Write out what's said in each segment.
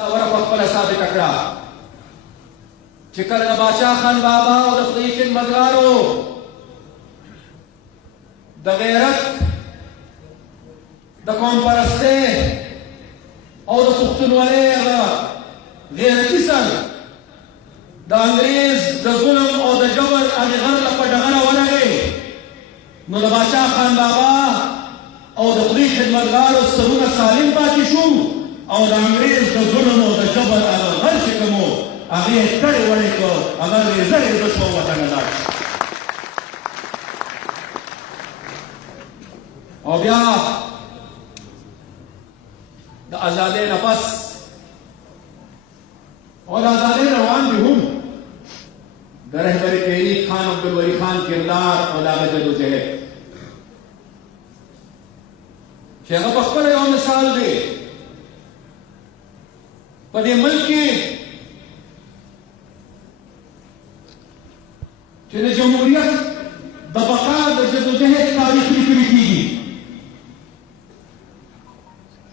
خبره په خپله ثابته کړه چې کله د باچا خان بابا او د خدای خدمتګارو د غیرت د قوم پرستۍ او د پښتونولۍ هغه غیرتي سر د انګریز د ظلم او د جبر هغې غر په ډغره ورغی نو د باچا خان بابا او د خدای خدمتګارو سرونه سالم پاتې شو او د انګریز د ظلم او د جبر هغه غر چې کوم و هغې یې کړې وړې کړ هغه ریزه ریزه شو وطنه لاړ او بیا د ازادۍ نه پس او د ازادۍ روان دي هم د رهبر تحریک خان عبدالولی خان کردار او د هغه جدوجهد چې هغه په خپله یو مثال دی په دې ملک کې چې د جمهوریت د بقا د جدوجهد تاریخ لیکل کېږي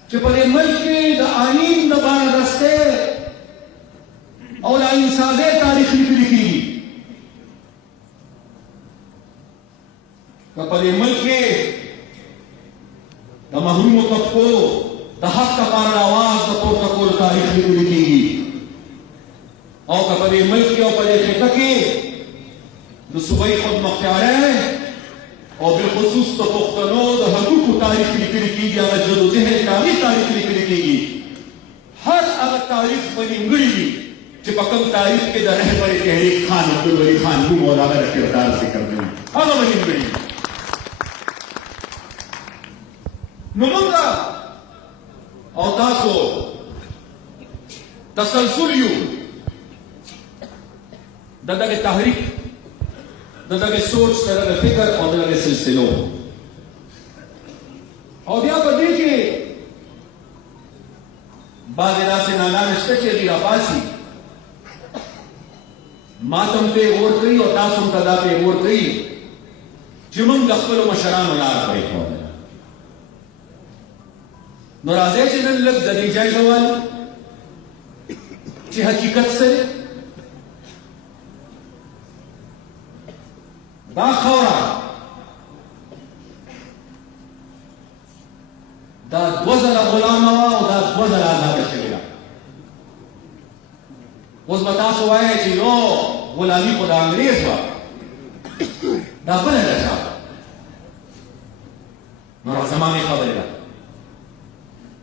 چې په دې ملک کې د آئین د بارادستۍ او د آئین سازۍ تاریخ لیکل کېږي که په دې ملک کې د محرومو طبقو د حق لپاره آواز د پورته کولو تاریخ لیکل کېږي او که په دې ملک کې او په دې خطه کې د صوبایي خودمختارۍ او بالخصوص د پښتنو د حقوقو تاریخ لیکل کېږي هغه جدوجهد کاري تاریخ لیکل کېږي هر هغه تاریخ به نیمګړی وي چې په کوم تاریخ کې د رهبر تحریک خان عبدالولی خان نوم او د هغه د کردار ذکر کوي هغه به نیمګړی وي نو موږ او تاسو تسلسل یو د دغه تحریک د دغه سوچ د دغه فکر او د دغه سلسلو او بیا په دې کې بعضې داسې نادان شته چې هغوی راپاڅي ما ته هم پیغور کوي او تاسو هم ته دا پیغور کوي چې موږ د خپلو مشرانو لاره پرېښوده نو راځئ چې نن لږ د دې جایزه والو چې حقیقت څه دی دا خوره دا 2000 غلامه وه او دا 2000 آزاده شوې ده اوس به تاسو وایئ چې یو غلامي خو د انګریز وه دا بله ده چا نو زمانې خبرې ده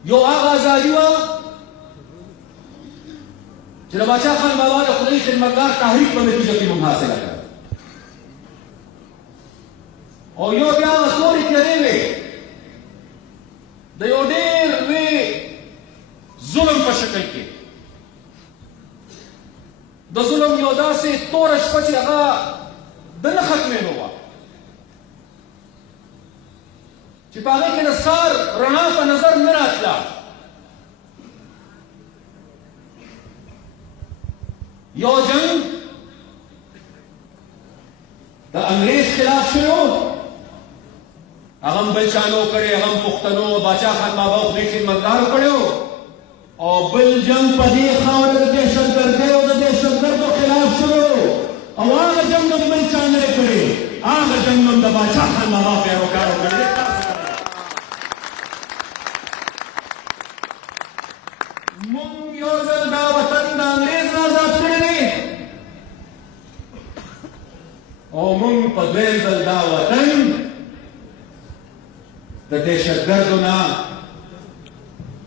یو هغه ازادي وه چې د باچا خان بابا د خدای خدمتګار تحریک په نتیجه کې موږ حاصله کړه او یو بیا هغه تورې تیرې وې د یو ډېر لوی ظلم په شکل کې د ظلم یو داسې توره شپه چې هغه د نه ختمېدو وه چې په هغې کې د سار رڼا په نظر نه راتله یو جنګ د انګریز خلاف شوی هغه هم بل چانو کړی هغه هم پښتنو باچا خان بابا خو خدای خدمتګارو کړی او بل جنګ په دې خاوره د دهشتګردۍ او د دهشتګردو خلاف شوی او هغه جنګ هم بل چا نه دی کړی هغه جنګ هم د باچا خان بابا پیروکارو کړی موږ یو ځل دا وطن د انګریز نه آزاد کړی دی او موږ په دویم ځل دا وطن د دهشتګردو نه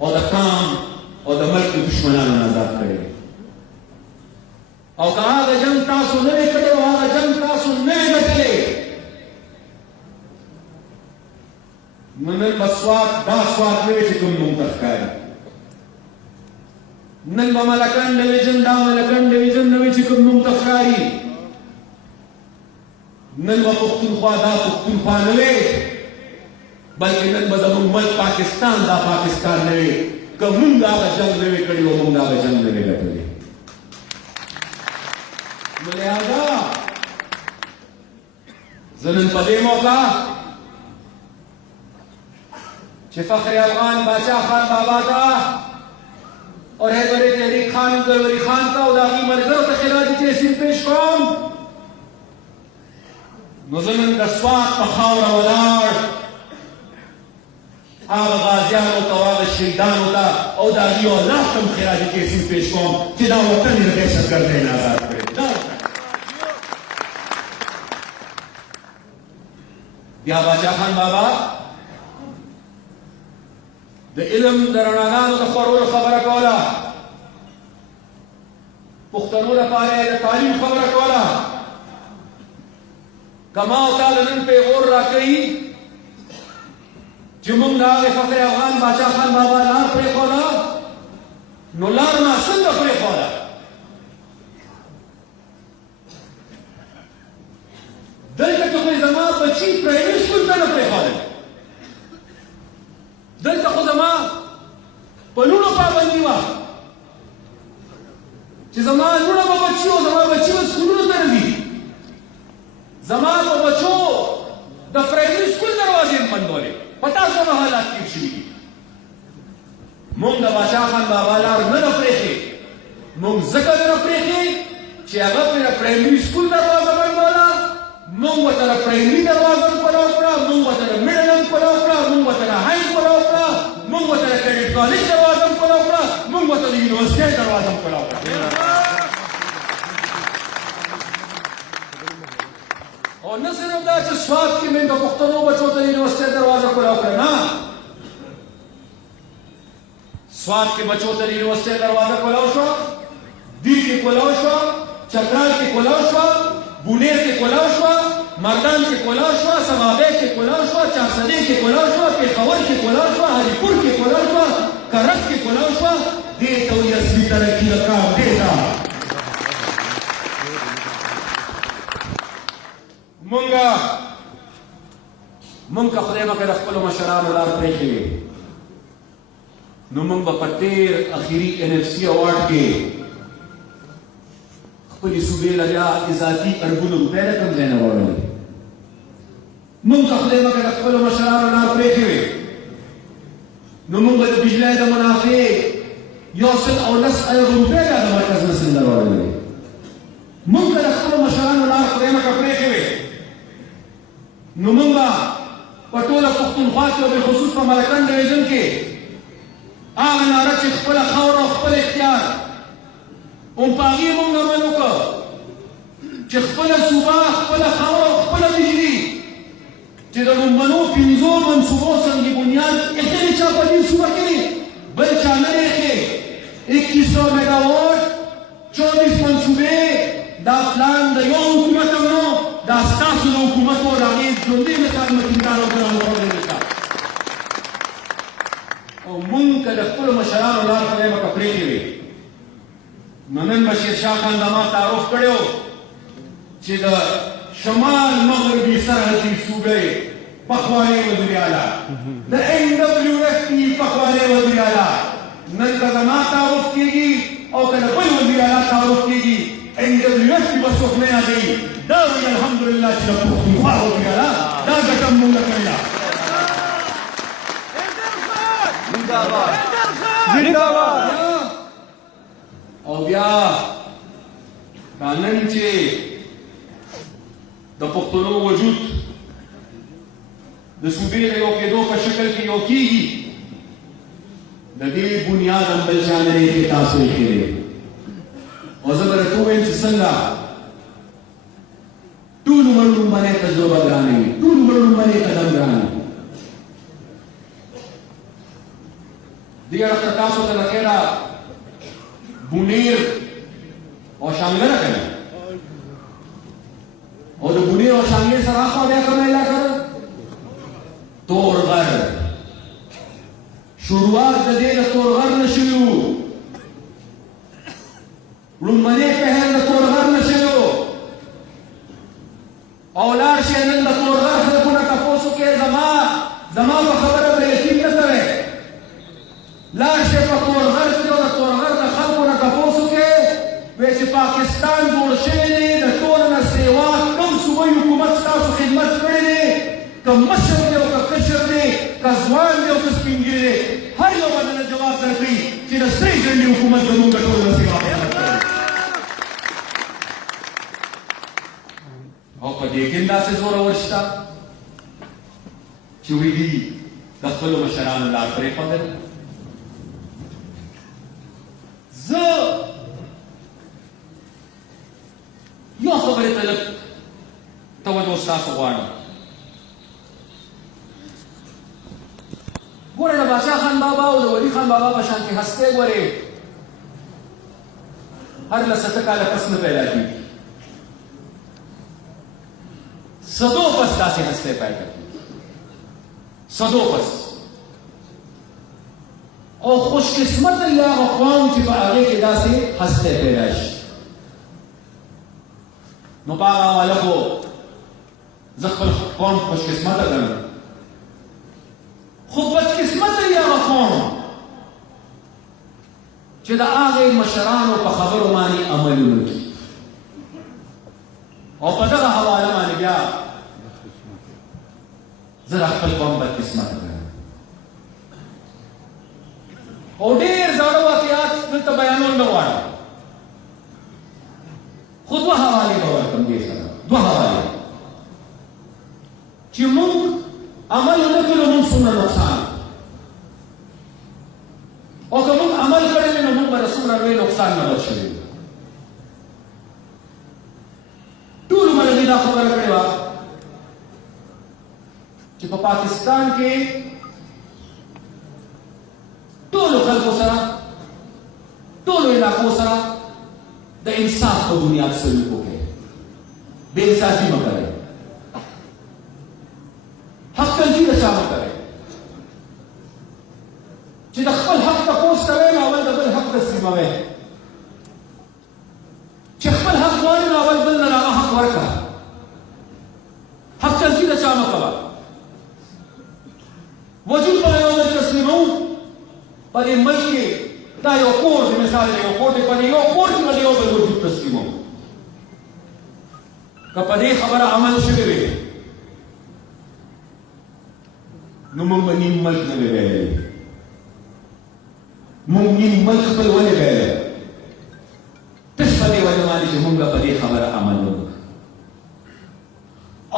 او د قام او د ملک د دشمنانو نه آزاد کړی دی او که هغه جنګ تاسو نه دی کړی او هغه جنګ تاسو نه دی ګټلی نو نن به سوات دا سوات نه وي چې کوم موږ ته ښکاري نن به ملکان ډویژن دا ملکان ډویژن نه وي چې کوم موږ ته ښکاري نن به پښتونخوا دا پښتونخوا نه وي بلکې نن به زموږ ملک پاکستان دا پاکستان نه وي که موږ هغه جنګ نه وي کړی او موږ هغه جنګ نه وي ګټلی نو لهذا زه نن په دې موقع چې فخر افغان باچا خان بابا ته اور حیدر تحریک خان گلوری خان تا او د هغې ملګرو ته خراج تحسین پیش کوم. نو زه نن د سوات په خاوره ولاړ هغه غازیانو ته او هغه شهیدانو ته او د هغې اولاد ته هم خراج تحسین پیش کوم چې دا وطن یې د دهشتګردۍ نه ازاد کړی. بیا باچا خان بابا د علم د رڼاګانو د خورولو خبره کوله، پښتنو لپاره یې د تعلیم خبره کوله. که ما او تا له نن پیغور راکوي چې موږ د هغې فخر افغان باچا خان بابا لار پرېښوده، نو لار ما څنګه پرېښوده؟ دلته که خو زما بچي پرایمري سکول ته نه پرېښودل، دلته خو زما په لوڼو پابندي وه چې زما لوڼه به بچي او زما بچي به سکولونو ته نه ځي، زما په بچو د پرایمري سکول دروازې هم بندولې. په تاسو به حالات تېر شوي دي. موږ د باچا خان بابا لار نه ده پرېښې، موږ ځکه نه ده پرېښې چې هغه پرې د پرایمري سکول دروازه بندوله، موږ ورته د پرایمري دروازه هم پلو کړه، موږ ورته د میډل هم پلو کړه، موږ ورته د هاینډ پلو کړه، موږ ورته د کریډټ کالج دروازه هم پلو کړه، موږ ورته د یونیورسټۍ دروازه هم پلو کړه. او نه صرف دا چې سوات کې مې د پښتنو بچو ته د یونیورسټۍ دروازه پلو کړه، نه، سوات کې بچو ته د یونیورسټۍ دروازه پلو شوه، دیر کې پلو شوه، چترال کې پلو شوه، بونیر کې کلاو شوه، مردان کې کلاو شوه، سمابی کې کلاو شوه، چارسدې کې کلاو شوه، پېښور کې کلاو شوه، هریپور کې کلاو شوه، کرک کې کلاو شوه. دې ته وایي اصلي ترقي د کار دې ته. مونږ که خدای مکړه د خپلو مشرانو لار پرېښې وي، نو مونږ به په تېر اخري NFC اواډ کې خپلې صوبې له بیا اضافي اربونه روپۍ له کوم ځای نه راوړلې. مونږ که خدای مکړه د خپلو مشرانو لار پرېښې وي، نو مونږ به د بجلۍ د منافع 110 روپۍ بیا د مرکز نه څنګه راوړلې. مونږ که د خپلو مشرانو لار خدای مکړه پرېښې وي، نو مونږ به په ټوله پښتونخوا کې او بالخصوص په ملکنډ ډویژن کې هغه ناره چې خپله خاوره او خپل اختیار هم په هغې مونږ عمل وکړه چې خپله صوبه، خپله خاوره او خپله بجلي چې د لومړنو 5 منصوبو سنگ بنیاد ایښی چا په دې صوبه کې بل چا نه دی ایښی. 2100 میګاواټ 24 منصوبې، دا پلان د یو حکومت هم نه، دا ستاسو د حکومت و د هغې ژوندی مثال متینګار او ګرانو خوړلی ده. او مونږ که د خپلو مشرانو لار خدای مکړه پرېښې وي، نو نن بشیر شاه خان زما تعارف کړی و چې د شمال مغربي سرحدي صوبې پخوانی وزیر اعلی، د NWFP پخوانی وزیر اعلی، نن که زما تعارف کېږي او که د بل وزیر اعلی تعارف کېږي، NWFP به څوک نه یادوي، دا وایي الحمدلله چې د پښتونخوا وزیر اعلی دا ګټه مونږ کړې ده. زنده‌باد. او بیا دا نن چې د پښتنو وجود د صوبې د یو کېدو په شکل کې یو کېږي، د دې بنیاد هم بل چا نه دی ایښی، تاسو ایښی دی. او زه به درته ووایم چې څنګه ټول عمر لومړنۍ تجربه ګرانه وي، ټول عمر لومړنۍ قدم ګرانه وي. دې اړخ ته تاسو ته له خیره بونیر او شانګله راکوي، او د بونیر او شانګلې سره اخوا بیا کومه علاقه ده؟ تورغر. شروعات د دې د تورغر نه شوي وو، لومړنی پهل د تورغر نه شوی و. او لاړ شئ نن د تورغر خلکونه تپوس وکړئ، زما په خبره به یقین نه کوئ. لاړ شئ په تورغر کې او د تورغر د خلکو نه تپوس وکړئ، وایي چې پاکستان جوړ شوی دی، د ټول نه سیوا کوم صوبایي حکومت ستاسو خدمت کړی دی، که مشر دی او که کشر دی، که ځوان دی او که سپین ږیری دی، هر یو به درنه جواب درکوي چې د سرې جنډې हुकूमत जरूर कठोर नसीब और पर यकीन से जोर वर्षता चुईदी दखल मशरान ला करे पदर ज यो खबर तलब तवज्जो साफ वाणा गोरे द बादशाह खान बाबा और वली खान बाबा बशान के हंसते गोरे हर लसतका लपस में पैदा की सदों बस दासे हंसते पैदा की सदों बस और खुशकिस्मत या कौम की आगे के दासे हंसते पैदाश नुपागा वाला को जख्फल कौम खुशकिस्मत अगर खुद बदकिस्मत या कौम चिदा आगे मशरान और खबर मानी अमल की और पता हवाला मानी गया जरा खल कौम बदकिस्मत और ढेर ज़्यादा वाक़यात मिलता बयानों में वाला खुद वह हवाले बावर कम दे सका दो हवाले चिमुंग अमल होने के लोगों सुनना नुकसान और कब अमल करेंगे लोगों पर सुनना वे नुकसान न बचे टूल मरने का खबर करेगा कि पाकिस्तान के टोलो खल्को सरा टोलो इलाकों सरा द इंसाफ को बुनियाद से को के बेइंसाफी मत करे हक तंजी रचा मत करे जिदा खल हक तपोस करे ना अवल दबल हक तस्लीम आवे चखल हक वाले ना अवल बल ना हक वर्का हक तंजी रचा मत करा वजूद पर अवल तस्लीम हो पर ये मल के दा यो core de mesale yo koor de pani yo koor की मले यो बल वजूद तस्लीम हो का पदे खबर अमल शिवे नुमंग बनी मल्क न ले मुंगिन मल्क पर वले बेले तस पदे वले माली जो मुंगा पदे खबर अमल हो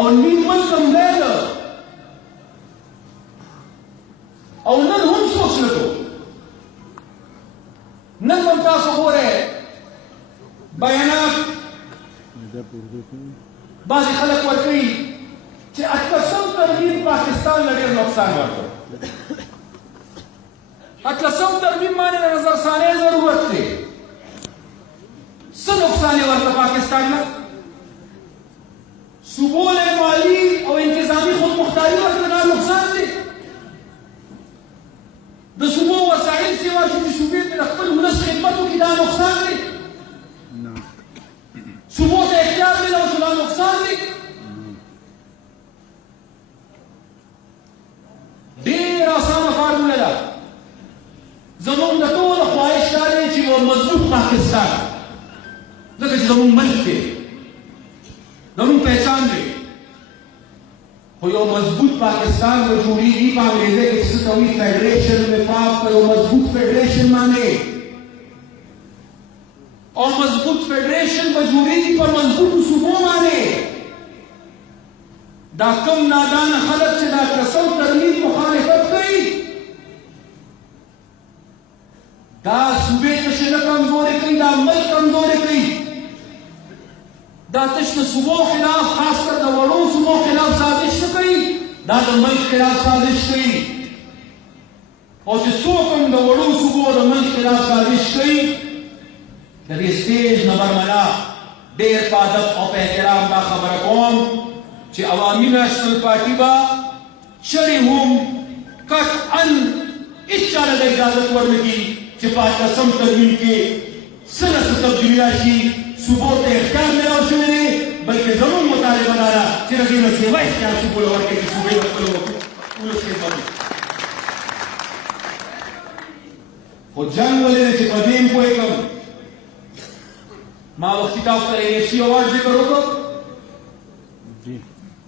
और नी मल्क कम बेले और नन हम सोच लो नन बनता सो हो रहे बयानात बाजी खलक वर्कई कि अतसम तरमीम पाकिस्तान लड़े नुकसान वर्तो अतसम तरमीम माने नजर साने जरूरत थे सब नुकसान वर्तो पाकिस्तान में सुबोल माली और इंतजामी खुद मुख्तारी वर्तो ना नुकसान थे द सुबह वसाइल सेवा की सूबे में रखल हुनस खिदमतों की दान नुकसान थे सुबह से इख्तियार में लो सुना नुकसान थे ढेर आसान फार्मूला ला जमून द तोल ख्वाहिश डाले कि वो मजबूत पाकिस्तान लगे जमून मल्क के जमून पहचान ले हो यो मजबूत पाकिस्तान को जोड़ी ही कांग्रेजे के सतवी फेडरेशन में फाप को यो मजबूत फेडरेशन माने और मजबूत फेडरेशन को जोड़ी ही पर मजबूत सूबों माने दाकम नादान खलक से दा कसम तरमीम मुखालिफत कई दा सूबे तशन कमजोर कई दा मल्क कमजोर कई दा तशन सूबों खिलाफ खासकर दा वड़ों सूबों खिलाफ साजिश कई दा मल्क खिलाफ साजिश कई और जिसो कम दा वड़ों सूबों दा मल्क खिलाफ साजिश कई कभी स्टेज नंबर मना देर पादब और एहतराम दा खबर कौम कि अवामी नेशनल पार्टी बा शरी हम कट अन इस चाल इजाजत वर्म की कि कसम तरमीम के सनस तब्दीली की सुबह के इख्तियार में और शुरू बल्कि जरूर मुताले बना रहा चिरगी में सेवा इख्तियार सुबह और के सुबह पुलिस के बंद वो जंग वाले ने कदीम को एक माँ वक्ती ताफ का एएफसी अवार्ड जिक्र होगा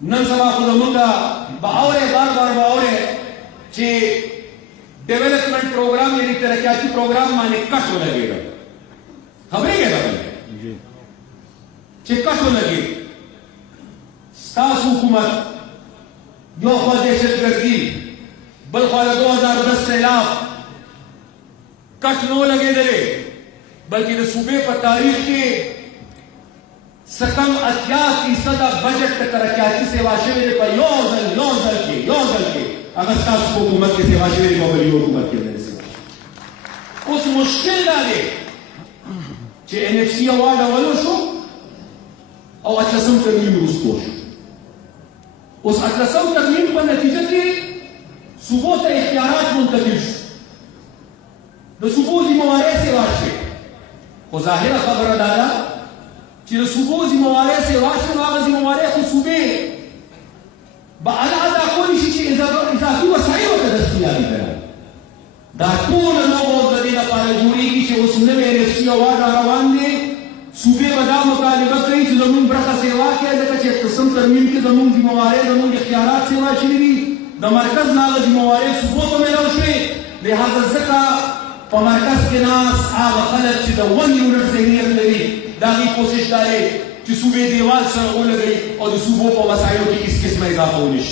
नन सभा खुदा मुंडा बावरे बार बार बावरे चे डेवलपमेंट प्रोग्राम यानी तरक्याती प्रोग्राम माने कट हो लगेगा खबरें क्या बने चिक्कट हो लगे स्टास हुकूमत यो ख्वा दहशतगर्दी बल्कि 2010 से लाभ कट नो लगे दरे बल्कि सूबे पर तारीख के सकम 88% बजट के तरक्याती सेवा शिविर पर योजल के अगर स्टास हुकूमत के सेवा शिविर मोबाइल हुकूमत के अंदर से उस मुश्किल डाले चे NFC अवार्ड अवलो शो और अटलसम तरमीम उसको उस अटलसम तरमीम पर नतीजे के सुबह तक इख्तियारात मुंतकिल तो सुबह जिम्मेवारी से वाशे को जाहिर खबर डाला कि सुबह जिम्मेवारी से वाशे वाला जिम्मेवारी को सुबह बालादा कोई चीज इजाफी वसाइल का दस्तयाबी करा दातून लोगों दीना पाले जुड़ी की उसने मेरे NFC अवार्ड रवान ने सूबे बदा मुतालिबा कई जमीन बरखा सेवा के जगह तसम तरमीम के जमीन जिम्मेवारी जमीन इख्तियारात सेवा शिरी द मरकज नाग जिम्मेवारी सुबह तो मेरा उसमें लिहाजा जका पर मरकज के नास आग खलत ची द 1 यूनिट जहनियत लगी दागी कोशिश डाले कि सूबे दीवार से हो गई और सूबों पर वसाइलों की किस किस्म इजाफा होनिश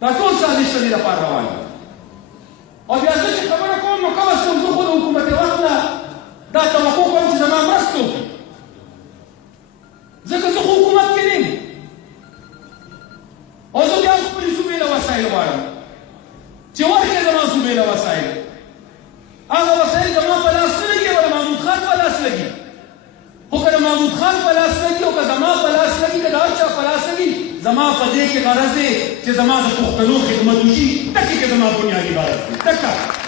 ताकि साजिश तरीका पार रवान और याद से खबर को मुकम्मल से खुद हुकूमत वक्ता दा तवक्को को इंतजाम रस्तो जगह से हुकूमत के नहीं और जो क्या पुलिस सूबे ला वसाइल वाला चवर के जमा सूबे ला वसाइल आगा वसाइल जमा पलास लगी और महमूद खान पलास लगी होकर महमूद खान पलास लगी होकर जमा पलास लगी का दाचा पलास लगी जमा पदे के गरज है कि जमा पुख्तनों खिदमत उसी तक के जमा बुनियादी गरज है तक